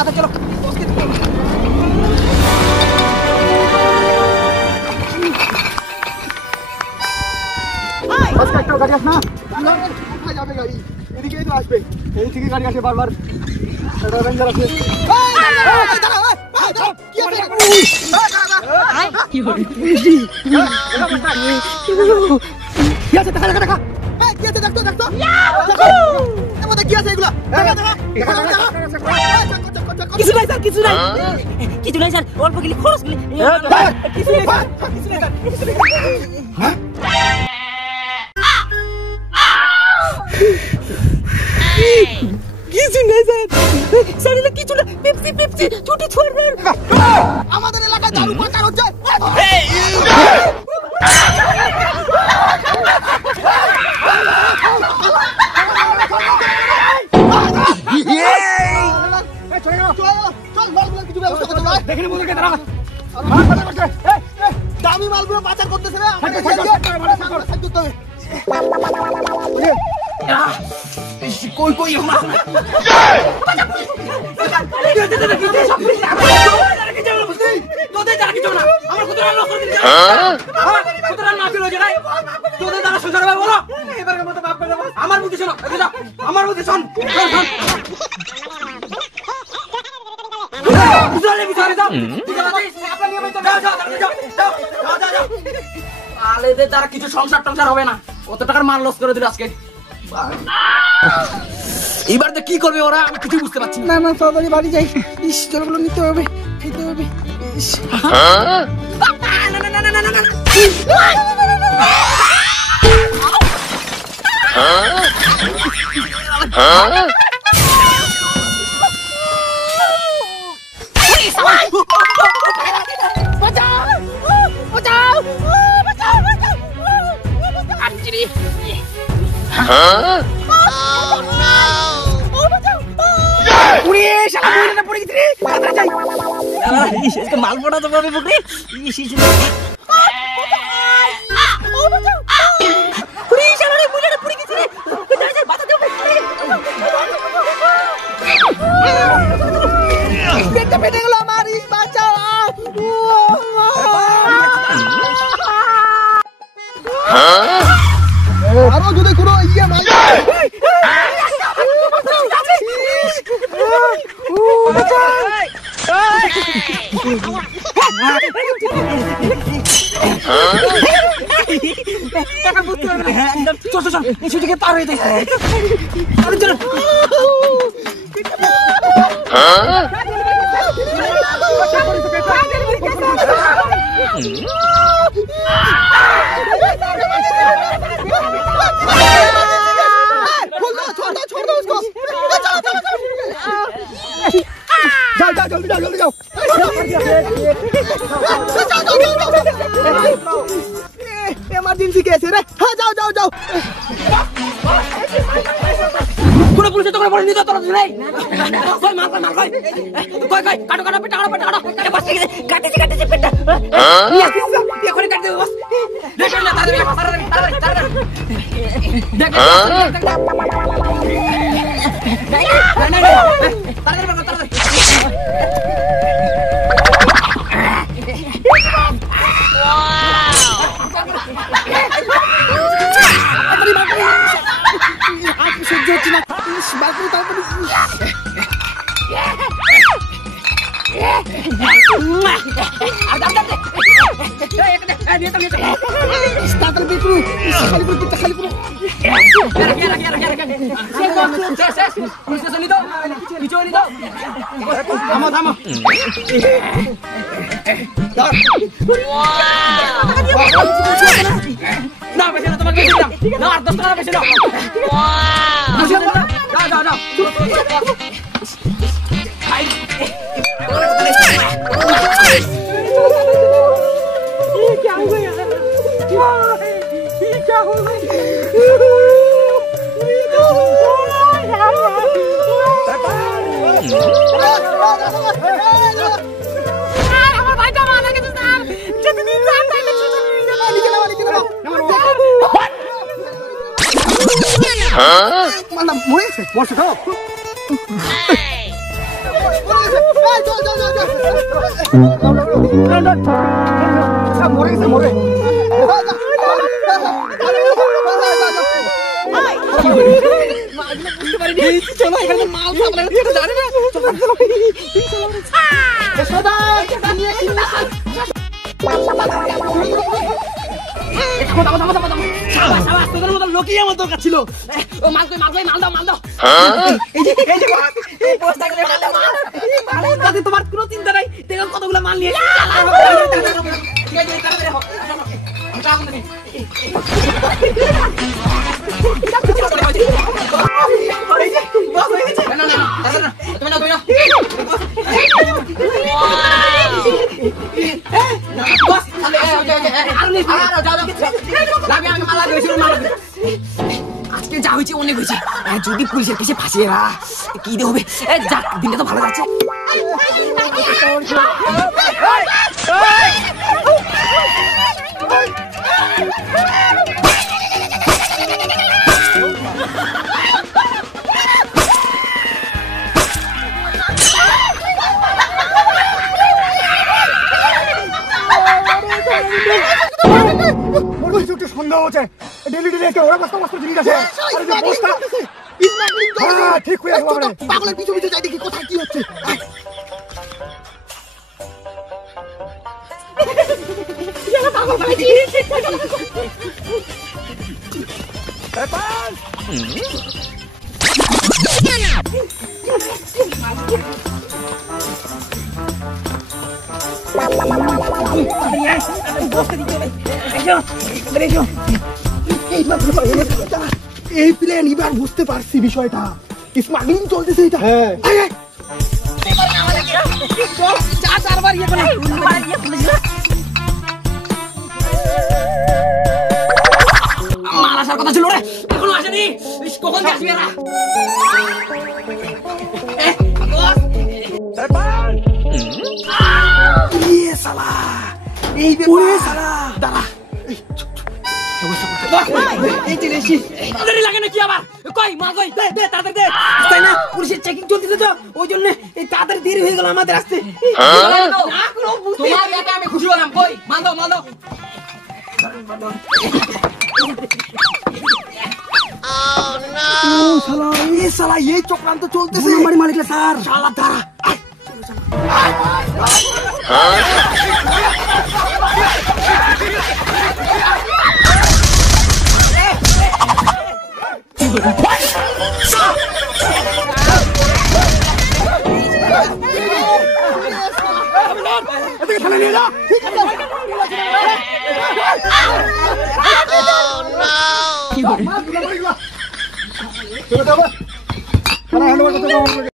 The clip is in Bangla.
তাড়াতাড়ি চলো বস একটা গাড়ি আস না কোথায় যাবে গাড়ি এদিকেই তো আসবে এই থেকে গাড়ি আসে বারবার এটা রেঞ্জার আছে কি হলো কি আছে দেখা দেখা দেখা কি আছে দেখতো দেখতো আমাদের কি আছে এগুলা দেখা দেখা কিছু নাই স্যার কিছু নাই স্যার অল্প গলি খরচ গলি কিছু নাই স্যার হ্যাঁ কিছু নাই স্যার স্যার এটা কিছু না পেপসি ছুটি ছড়বেন আমাদের এলাকায় দারু পাচার হচ্ছে দামি মালগুলো পাচার করতেছে না কই কই আমার বুদ্ধি শোনো আমার বুদ্ধি শোন তারা কিছু সংসার টংসার হবে না কত টাকার মাল লস করে দিল আজকে এবার তো কি করবে ওরা আমি কিছু বুঝতে পারছি না না তাড়াতাড়ি বাড়ি যাই ইস জলগুলো নিতে হবে খেতে হবে মাল পড়া তো পাবে পুকুরে পেটে গেল আমার আরো যদি কোনো ইয়ে নাই পার হয়ে जल्दी जाओ इमरजेंसी केस है रे हाँ जाओ जाओ जाओ पुलिस तो बड़ी नहीं तो नहीं कोई मार कोई काटो काटो पेटा बस काटे से पेटा ये कोई काट दे बस देख ले तारे देख চলো এখানে মাল সাপ্লাই করতে জানি না লোকই আমার দরকার ছিল মাল দাও তোমার কোনো চিন্তা নাই দেখো কতগুলো মাল নিয়ে আজকে যা হয়েছে অনেক হয়েছে যদি পুলিশের কাছে ফাঁসিয়ে কি দিয়ে হবে যাক দিনটা তো ভালো যাচ্ছে সন্দেহ হচ্ছে ডেলি একটা ওরা বস্তা জিনিস আছে ঠিক হয়ে গেল পাগলের পিছু পিছু যাই দেখি কোথায় কি হচ্ছে এই প্ল্যান এবার বুঝতে পারছি বিষয়টা স্মাগলিং চলতেছে এটা মাল আসার কথা ছিল রে এখনো আসেনি কখন আসবি এরা এই দাঁড়া লাগে না কি আবার কই মাল কই দে তাড়াতাড়ি দে তাই না পুলিশের চেকিং চলতেছে তো ওই জন্য এই তাড়াতাড়ি দেরি হয়ে গেল আমাদের আসতে না কোনো বুঝতে তোমার একা আমি খুশি হলাম কই মাল দাও Oh no! শালা এই চক্রান্ত চলতেছে মালিক স্যার শালা দাঁড়া Oh no!